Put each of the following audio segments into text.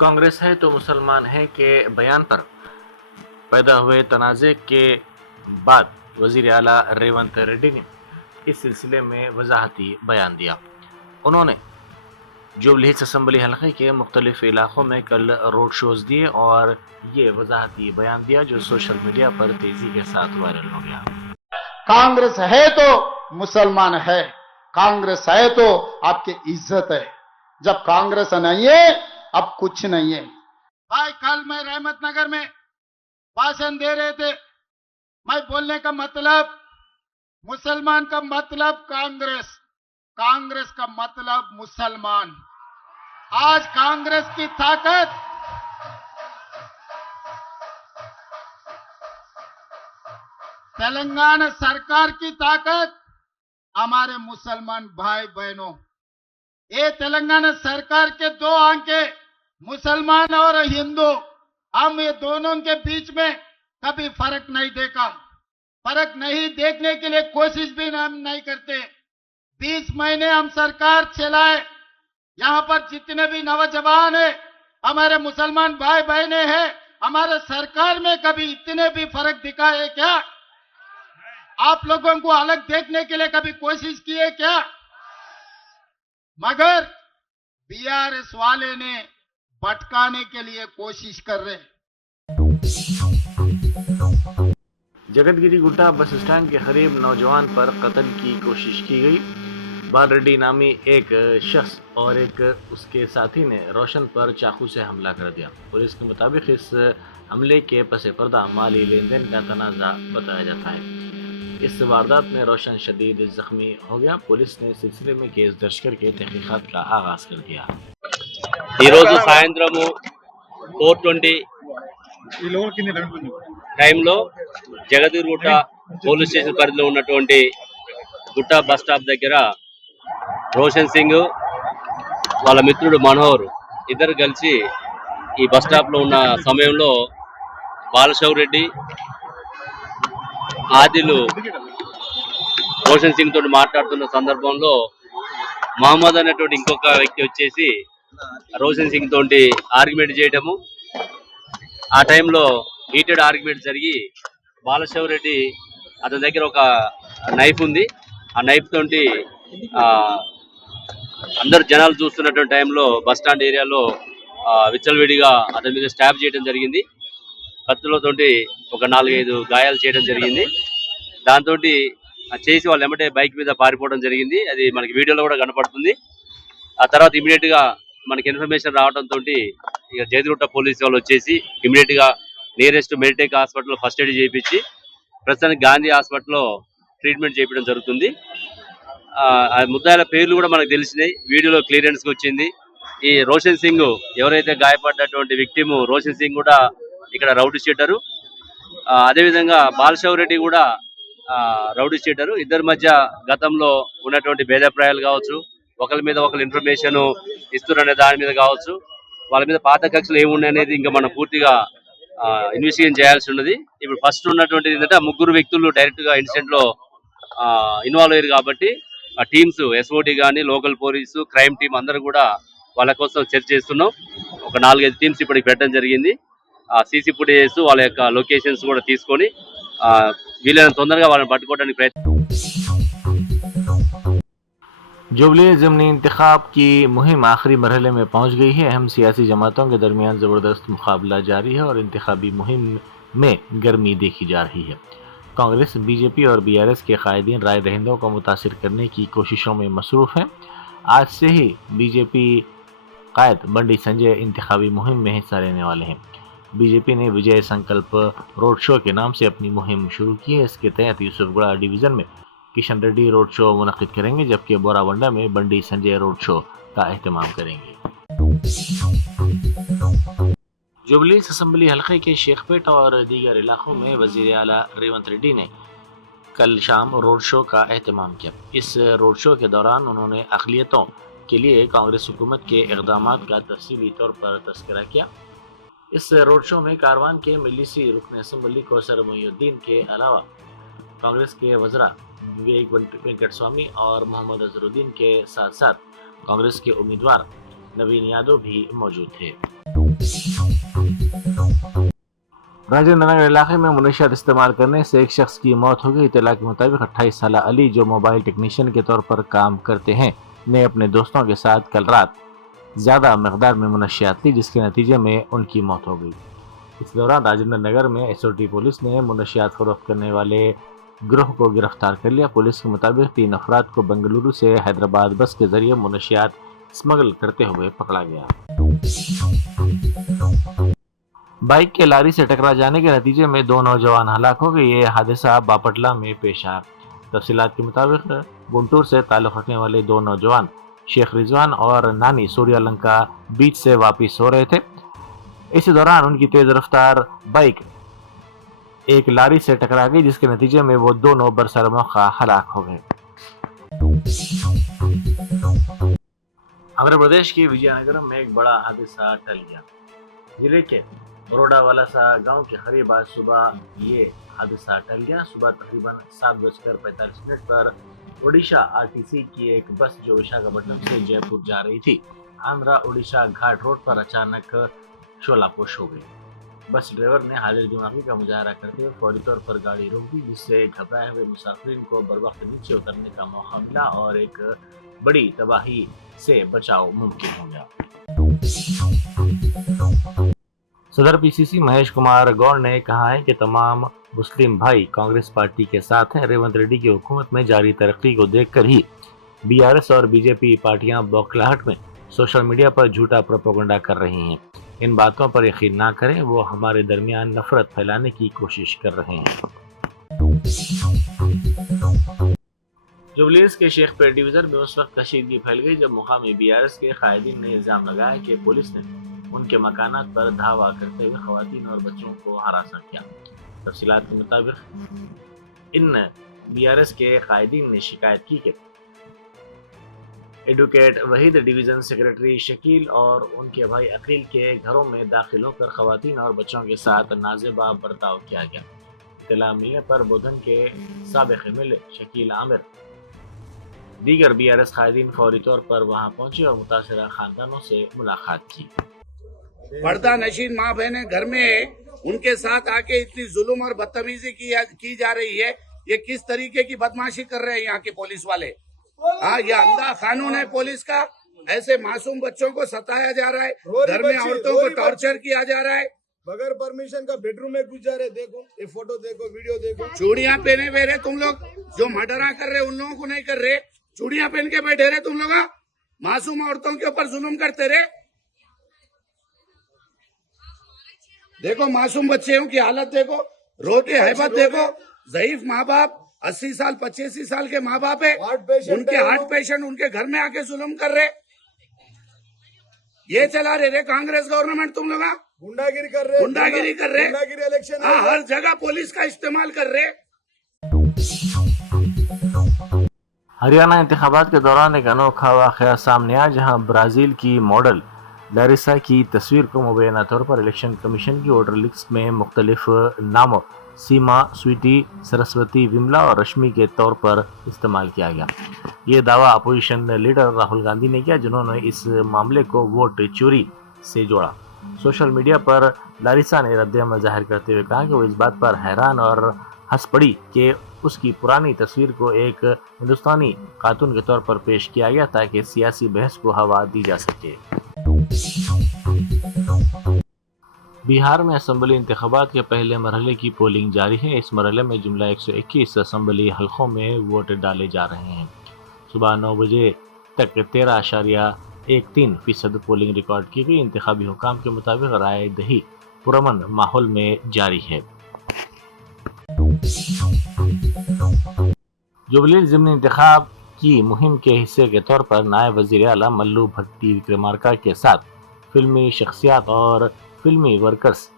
कांग्रेस है तो मुसलमान है के बयान पर पैदा हुए तनाज़े के बाद वज़ीर आला रेवंत रेड्डी ने इस सिलसिले में वजाहती बयान दिया। उन्होंने जुबली हिल्स असम्बली हलक़े के मुख्तलिफ इलाक़ों में कल रोड शोज़ दिए और ये वजाहती बयान दिया जो सोशल मीडिया पर तेज़ी के साथ वायरल हो गया। कांग्रेस है तो मुसलमान है, कांग्रेस है तो आपकी इज्जत है। जब कांग्रेस नहीं है अब कुछ नहीं है। भाई कल मैं रहमत नगर में भाषण दे रहे थे, मैं बोलने का मतलब मुसलमान का मतलब कांग्रेस, कांग्रेस का मतलब मुसलमान। आज कांग्रेस की ताकत तेलंगाना सरकार की ताकत हमारे मुसलमान भाई बहनों, ये तेलंगाना सरकार के दो आंखें मुसलमान और हिंदू, हम ये दोनों के बीच में कभी फर्क नहीं देखा। फर्क नहीं देखने के लिए कोशिश भी हम नहीं करते। 20 महीने हम सरकार चलाए, यहां पर जितने भी नौजवान है हमारे मुसलमान भाई बहने हैं, हमारे सरकार में कभी इतने भी फर्क दिखाए क्या? आप लोगों को अलग देखने के लिए कभी कोशिश की है क्या? मगर बीआरएस वाले ने भटकाने के लिए कोशिश कर रहे हैं। जगतगिरी गुट्टा बस स्टैंड के करीब नौजवान पर कत्ल की कोशिश की गई। बाल रेड्डी नामी एक शख्स और एक उसके साथी ने रोशन पर चाकू से हमला कर दिया। पुलिस के मुताबिक इस हमले के पसे पर्दा माली लेन देन का तनाज़ा बताया जाता है। इस वारदात में रोशन शदीद जख्मी हो गया। पुलिस ने सिलसिले में केस दर्ज करके तहकीकात का आगाज कर दिया। ఈరోజు సాయంత్రము 4:20 టైంలో జగదీర్గుట్ట పోలీస్ స్టేషన్ పరిధిలో ఉన్నటువంటి గుట్ట బస్ స్టాప్ దగ్గర రోషన్ సింగ్ వాళ్ళ మిత్రుడు మనోహర్ ఇద్దరు కలిసి ఈ బస్ స్టాప్ లో ఉన్న సమయంలో బాలశౌర్ రెడ్డి ఆదిలు రోషన్ సింగ్ తోటి మాట్లాడుతున్న సందర్భంలో మహమ్మద్ అనేటువంటి ఇంకొక వ్యక్తి వచ్చేసి రోషన్ సింగ్ తోటి ఆర్గ్యుమెంట్ చేయడము, ఆ టైంలో హీటెడ్ ఆర్గ్యుమెంట్ జరిగి బాలశౌర్ రెడ్డి అతని దగ్గర ఒక నైఫ్ ఉంది, ఆ నైఫ్ తోటి అందరు జనాలు చూస్తున్నటువంటి టైంలో బస్ స్టాండ్ ఏరియాలో విచ్చలవిడిగా అతని మీద స్టాబ్ చేయడం జరిగింది. కత్తులతోటి ఒక 4-5 గాయాలు చేయడం జరిగింది. దాంతో చేసి వాళ్ళు ఎమ్మటే బైక్ మీద పారిపోవడం జరిగింది. అది మనకి వీడియోలో కూడా కనపడుతుంది. ఆ తర్వాత ఇమీడియట్ గా మనకి ఇన్ఫర్మేషన్ రావడంతో ఇక జగదీర్గుట్ట పోలీసు వాళ్ళు వచ్చేసి ఇమీడియట్ గా nearest meditech hospital first aid చేయించి ప్రస్తుతానికి గాంధీ హాస్పిటల్లో ట్రీట్మెంట్ చేయించడం జరుగుతుంది. ముద్దాయిల పేర్లు కూడా మనకు తెలిసినాయి, వీడియోలో క్లియరెన్స్ వచ్చింది. ఈ రోషన్ సింగ్ ఎవరైతే గాయపడ్డటువంటి విక్టిమ్ రోషన్ సింగ్ కూడా ఇక్కడ రౌడీ షీటరు, అదేవిధంగా బాలశౌర్ రెడ్డి కూడా రౌడీ షీటరు. ఇద్దరి మధ్య గతంలో ఉన్నటువంటి భేదాభిప్రాయాలు కావచ్చు, ఒకరి మీద ఒకరు ఇన్ఫర్మేషన్ ఇస్తున్నారనే దాని మీద కావచ్చు, వాళ్ళ మీద పాత కక్షలు ఏమున్నాయి అనేది ఇంకా మనం పూర్తిగా ఇన్వెస్టిగేషన్ చేయాల్సి ఉన్నది. ఇప్పుడు ఫస్ట్ ఉన్నటువంటి ఏంటంటే ఆ ముగ్గురు వ్యక్తులు డైరెక్ట్ గా ఇన్సిడెంట్ లో ఇన్వాల్వ్ అయ్యారు కాబట్టి ఆ టీమ్స్ ఎస్ఓటి కానీ లోకల్ పోలీసు క్రైమ్ టీం అందరూ కూడా వాళ్ళ కోసం చర్చ చేస్తున్నాం. ఒక 4-5 టీమ్స్ ఇప్పటికి పెట్టడం జరిగింది. సీసీ ఫుటేజెస్ వాళ్ళ యొక్క లొకేషన్స్ కూడా తీసుకొని వీలైనంత తొందరగా వాళ్ళని పట్టుకోవడానికి ప్రయత్నం. जुबली ज़िमनी इंतखाब की मुहिम आखिरी मरहले में पहुंच गई है। अहम सियासी जमातों के दरमियान ज़बरदस्त मुकाबला जारी है और इंतखाबी मुहिम में गर्मी देखी जा रही है। कांग्रेस, बीजेपी और बीआरएस के कायदीन राय दहिंदों को मुतासिर करने की कोशिशों में मसरूफ़ हैं। आज से ही बीजेपी कायद बंडी संजय इंतखाबी मुहिम में हिस्सा लेने वाले हैं। बीजेपी ने विजय संकल्प रोड शो के नाम से अपनी मुहिम शुरू की है। इसके तहत यूसुफगढ़ डिवीज़न में किशन रेड्डी रोड शो मुनक्किद करेंगे, जबकि बोरावंडा में बंडी संजय रोड शो का एहतमाम करेंगे। जुबली असम्बली हलक़े के शेखपेट और दीगर इलाकों में वज़ीर आला रेवंत रेड्डी ने कल शाम रोड शो का एहतमाम किया। इस रोड शो के दौरान उन्होंने अक़लियतों के लिए कांग्रेस हुकूमत के इक़दामात का तफसीली तौर पर तज़किरा किया। इस रोड शो में कारवान के मजलिसी रुकन असम्बली कौसर मोइनुद्दीन के अलावा कांग्रेस के वज़रा विवेक वेंकट स्वामी और मोहम्मद अजहरुद्दीन के साथ साथ कांग्रेस के उम्मीदवार नवीन यादव भी मौजूद थे। राजेंद्र नगर इलाके में मुनशियात इस्तेमाल करने से एक शख्स की मौत हो गई। इत्तला के मुताबिक 28 साल अली, जो मोबाइल टेक्नीशियन के तौर पर काम करते हैं, ने अपने दोस्तों के साथ कल रात ज़्यादा मकदार में मुनशियात ली, जिसके नतीजे में उनकी मौत हो गई। इस दौरान राजेंद्र नगर में एसओटी पुलिस ने मुनशियात फरोख्त करने वाले गिरोह को गिरफ्तार कर लिया। पुलिस के मुताबिक 3 अफराद को बेंगलुरु से हैदराबाद बस के जरिए मुनशियात स्मगल करते हुए पकड़ा गया। बाइक के लारी से टकरा जाने के नतीजे में 2 नौजवान हलाक हो गए। ये हादसा बापटला में पेश आया। तफसीलात के मुताबिक गुंटूर से ताल्लुक़ रखने वाले 2 नौजवान शेख रिजवान और नानी सूर्यालंका बीच से वापस हो रहे थे। इसी दौरान उनकी तेज रफ्तार बाइक एक लारी से टकरा गई, जिसके नतीजे में वो दोनों बरसर मौका हलाक हो गए। आंध्र प्रदेश के विजयनगरम में एक बड़ा हादसा टल गया। जिले के बरोडावालासा गांव के करीब आज सुबह ये हादसा टल गया। सुबह तकरीबन 7:45 पर ओडिशा आरटीसी की एक बस जो विशाखापट्टनम से जयपुर जा रही थी, आंध्रा ओडिशा घाट रोड पर अचानक शोलापोश हो गई। बस ड्राइवर ने हाजिर दिमागी का मुजाहरा करते हुए फौरी तौर पर गाड़ी रोक दी, जिससे घबराए हुए मुसाफिरीन को बरवक्त नीचे उतरने का मौका मिला और एक बड़ी तबाही से बचाव मुमकिन हो गया। सदर पीसीसी महेश कुमार गौड़ ने कहा है कि तमाम मुस्लिम भाई कांग्रेस पार्टी के साथ हैं। रेवंत रेड्डी की हुकूमत में जारी तरक्की को देखकर ही बीआरएस और बीजेपी पार्टियां बौखलाहट में सोशल मीडिया पर झूठा प्रोपेगेंडा कर रही हैं। इन बातों पर यकीन ना करें, वो हमारे दरमियान नफरत फैलाने की कोशिश कर रहे हैं। जुबलीस के शेखपेट डिवीजन में उस वक्त कशीदगी फैल गई जब मुकामी बीआरएस के कायदीन ने इल्जाम लगाया कि पुलिस ने उनके मकानात पर धावा करते हुए खवातीन और बच्चों को हरासा किया। तफसीलात के मुताबिक इन बीआरएस के कायदीन ने शिकायत की कि advocate Waheed, division secretary Shakeel और उनके भाई अकील के घरों में दाखिल होकर खवातीन और बच्चों के साथ नाजेबा बर्ताव किया गया। इत्तला मिलने पर बुधन के साबिक एमएलए शकील आमिर दीगर बीआरएस कायदीन फौरी तौर पर वहां पहुंचे और मुतासरा खानदानों से मुलाकात की। पर्दा नशीन माँ बहने घर में उनके साथ आके इतनी जुल्म और बदतमीजी की जा रही है। ये किस तरीके की बदमाशी कर रहे हैं यहाँ के पुलिस वाले। हाँ, ये अंधा कानून है पुलिस का। ऐसे मासूम बच्चों को सताया जा रहा है, घर में औरतों को टॉर्चर किया जा रहा है, बगैर परमिशन का बेडरूम में घुस जा रहे। देखो ये फोटो देखो, वीडियो देखो। चूड़ियां पहने हुए रहे तुम लोग, जो मर्डरा कर रहे उन लोगों को नहीं कर रहे। चूड़ियां पहन के बैठे रहे तुम लोग, मासूम औरतों के ऊपर जुल्म करते रहे। देखो मासूम बच्चों की हालत देखो, रोते हैबत देखो। ज़ईफ माँ बाप, 80 साल 85 साल के माँ बाप है, उनके हार्ट पेशेंट उनके घर में आके जुल्म कर रहे। ये चला रहे कांग्रेस गवर्नमेंट तुम लोग। गुंडागिरी कर रहे, गुंडागिरी कर रहे, गुंडागिरी इलेक्शन। हाँ, हर जगह पुलिस का इस्तेमाल कर रहे। हरियाणा इंतखाबात के दौरान एक अनोखा वाक़या सामने आया, जहां ब्राजील की मॉडल लारिसा की तस्वीर को मुबैना तौर पर इलेक्शन कमीशन की वोटर लिस्ट में मुख्तलिफ नामों सीमा, स्वीटी, सरस्वती, विमला और रश्मि के तौर पर इस्तेमाल किया गया। ये दावा अपोजिशन लीडर राहुल गांधी ने किया, जिन्होंने इस मामले को वोट चोरी से जोड़ा। सोशल मीडिया पर लारिसा ने रद्द-ए-अमल जाहिर करते हुए कहा कि वो इस बात पर हैरान और हंस पड़ी कि उसकी पुरानी तस्वीर को एक हिंदुस्तानी खातून के तौर पर पेश किया गया ताकि सियासी बहस को हवा दी जा सके। बिहार में असम्बली इंतखाबात के पहले मरहले की पोलिंग जारी है। इस मरहले में जुमला 121 असम्बली हलकों में वोट डाले जा रहे हैं। सुबह 9 बजे तक 13.13% पोलिंग रिकॉर्ड की गई। इंतखाबी हुकाम के मुताबिक राय दही पुरअमन माहौल में जारी है। जुबली ज़िमनी इंतखाब की मुहिम के हिस्से के तौर पर नायब वज़ीर आला मल्लू भट्टी विक्रमार्का के साथ फिल्मी शख्सियात और फिल्मी वर्कर्स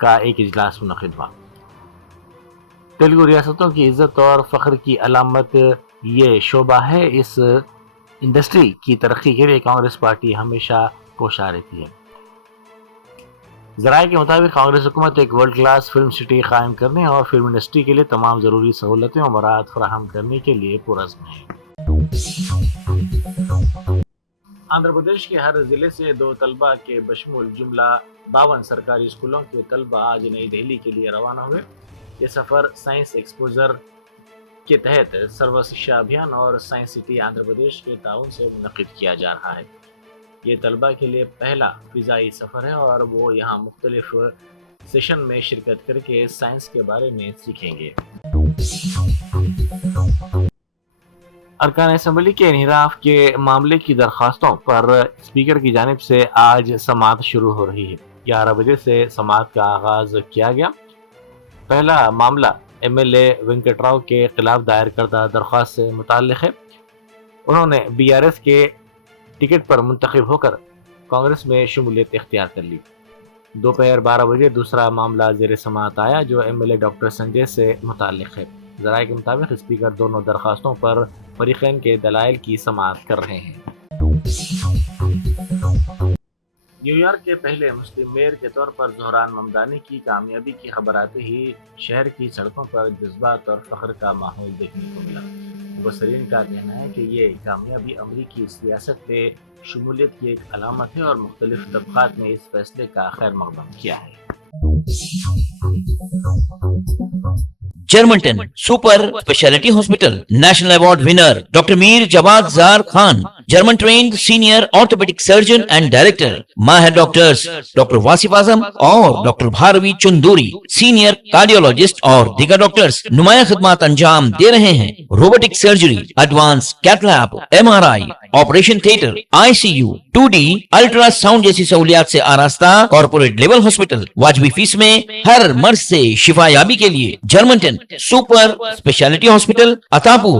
का एक इजलास मुनक़िद हुआ। तेलुगु रियासतों की इज्जत और फ़ख्र की अलामत ये शोबा है। इस इंडस्ट्री की तरक्की के लिए कांग्रेस पार्टी हमेशा कोशा रहती है। ज़राए के मुताबिक कांग्रेस हुकूमत एक वर्ल्ड क्लास फिल्म सिटी कायम करने और फिल्म इंडस्ट्री के लिए तमाम ज़रूरी सहूलतें और मराहत फराहम करने के लिए पुरज़्म है। आंध्र प्रदेश के हर जिले से 2 तलबा के बशमूल जुमला 52 सरकारी स्कूलों के तलबा आज नई दिल्ली के लिए रवाना हुए। ये सफ़र साइंस एक्सपोजर के तहत सर्व शिक्षा अभियान और साइंस सिटी आंध्र प्रदेश के ताउन से मुनक्किद किया जा रहा है। ये तलबा के लिए पहला फ़िज़ाई सफ़र है और वो यहाँ मुख्तलिफ सेशन में शिरकत करके साइंस के बारे में सीखेंगे। अरकान असम्बली के इन्हिराफ के मामले की दरख्वास्तों पर स्पीकर की जानिब से आज समाअत शुरू हो रही है। 11 बजे से समाअत का आगाज़ किया गया। पहला मामला MLA वेंकट राव के खिलाफ दायर करदा दरख्वास्त से मुताल्लिक़ है। उन्होंने BRS के टिकट पर मुंतखब होकर कांग्रेस में शमूलियत इख्तियार कर ली। दोपहर 12 बजे दूसरा मामला ज़ेर समाअत आया जो MLA डॉक्टर संजय से मुताल्लिक़ है। ज़राए के मुताबिक स्पीकर दोनों दरख्वास्तों पर फरीक़ैन के दलाइल की समाअत कर रहे हैं। न्यूयॉर्क के पहले मुस्लिम मेयर के तौर पर ज़ोहरान ममदानी की कामयाबी की खबर आते ही शहर की सड़कों पर जज्बात और फ़ख्र का माहौल देखने को मिला। मुबसरीन का कहना है कि ये कामयाबी अमरीकी सियासत पे शमूलियत की एक अलामत है और मुख्तलिफ तबक़ात ने इस फैसले का खैर मक़दम किया है। जर्मनटन super speciality hospital national award winner doctor Mir Jawad Jar Khan, German trained senior orthopaedic surgeon and director, माहिर डॉक्टर्स डॉक्टर वासिफ आजम और डॉक्टर भारवी चंदूरी, सीनियर कार्डियोलॉजिस्ट और दीगर डॉक्टर्स नुमाया खिदमत अंजाम दे रहे हैं। Robotic surgery, advance cath lab, MRI, operation theatre, ICU, 2D ultrasound जैसी सहूलियात से आरास्ता कॉर्पोरेट लेवल हॉस्पिटल। वाजबी फीस में हर मर्ज से शिफायाबी के लिए Germanton super speciality hospital, Attapur,